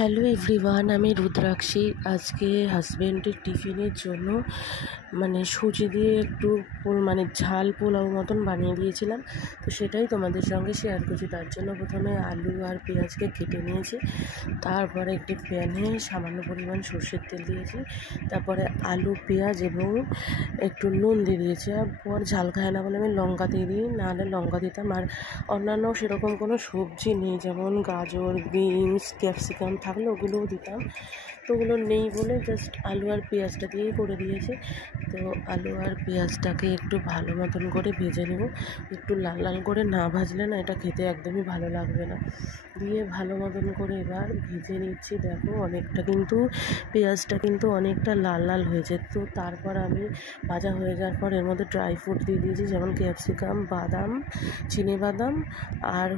Hello everyone, আমি রুদ্রাক্ষী। আজকে হাজব্যান্ডের টিফিনের জন্য সুজি দিয়ে একটু ঝাল পোলাও মতন বানিয়ে দিয়েছিলাম। তো সেটাই তোমাদের সঙ্গে শেয়ার করছি। তার জন্য প্রথমে আলু আর পেঁয়াজকে কেটে নিয়েছি। তারপরে একটি প্যানে সামান্য পরিমাণ সর্ষের তেল দিয়েছি। তারপরে আলু, পেঁয়াজ এবং একটু নুন দিয়ে দিয়েছি। আর পর ঝাল খায় না বলে আমি লঙ্কা দিয়ে দিই, নাহলে লঙ্কা দিতাম। আর অন্যান্য সেরকম কোনো সবজি নেই, যেমন গাজর, বিনস, ক্যাপসিকাম থাকলে ওগুলোও দিতাম। তো ওগুলো নেই বলে জাস্ট আলু আর পেঁয়াজটা দিয়েই করে দিয়েছি। তো আলু আর পেঁয়াজটাকে একটু ভালো মতন করে ভেজে নেব। একটু লাল লাল করে না ভাজলে না এটা খেতে একদমই ভালো লাগবে না। দিয়ে ভালো মতন করে এবার ভেজে নিচ্ছি। দেখো পেঁয়াজটা কিন্তু অনেকটা লাল লাল হয়েছে। তো তারপর আমি ভাজা হয়ে যাওয়ার পর এর মধ্যে ড্রাই ফ্রুট দিয়ে দিয়েছি, যেমন ক্যাপসিকাম, বাদাম, চিনেবাদাম আর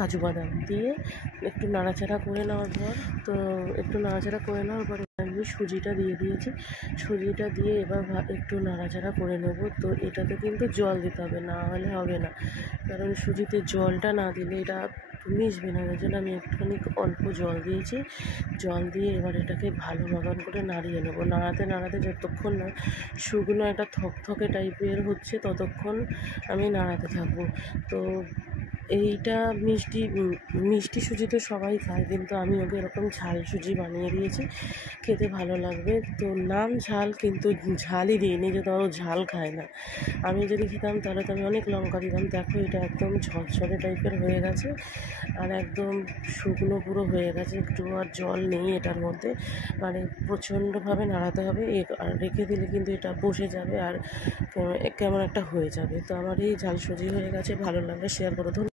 কাজু বাদাম দিয়ে একটু নাড়াচাড়া করে নেওয়ার পরে আমি সুজিটা দিয়ে দিয়েছি। সুজিটা দিয়ে এবার একটু নাড়াচাড়া করে নেব। তো এটাতে কিন্তু জল দিতে হবে, না হলে হবে না, কারণ সুজিতে জলটা না দিলে এটা মিশবে না। ওই জন্য আমি একটুখানি অল্প জল দিয়েছি। জল দিয়ে এবার এটাকে ভালো মতন করে নাড়িয়ে নেবো। নাড়াতে যতক্ষণ না শুকনো একটা থকথকে টাইপের হচ্ছে ততক্ষণ আমি নাড়াতে থাকবো। তো এইটা মিষ্টি সুজি তো সবাই খায়, কিন্তু আমি ওকে এরকম ঝাল সুজি বানিয়ে দিয়েছি, খেতে ভালো লাগবে। তো নাম ঝাল, কিন্তু ঝালই দিইনি, যে ধরো ঝাল খায় না। আমি যদি খেতাম তাহলে তো আমি অনেক লঙ্কা দিতাম। দেখো এটা একদম ঝরঝরে টাইপের হয়ে গেছে আর একদম শুকনো পুরো হয়ে গেছে, একটু আর জল নেই এটার মধ্যে। প্রচণ্ডভাবে নাড়াতে হবে, আর রেখে দিলে কিন্তু এটা বসে যাবে আর কেমন একটা হয়ে যাবে। তো আমার এই ঝাল সুজি হয়ে গেছে। ভালো লাগলে শেয়ার করো।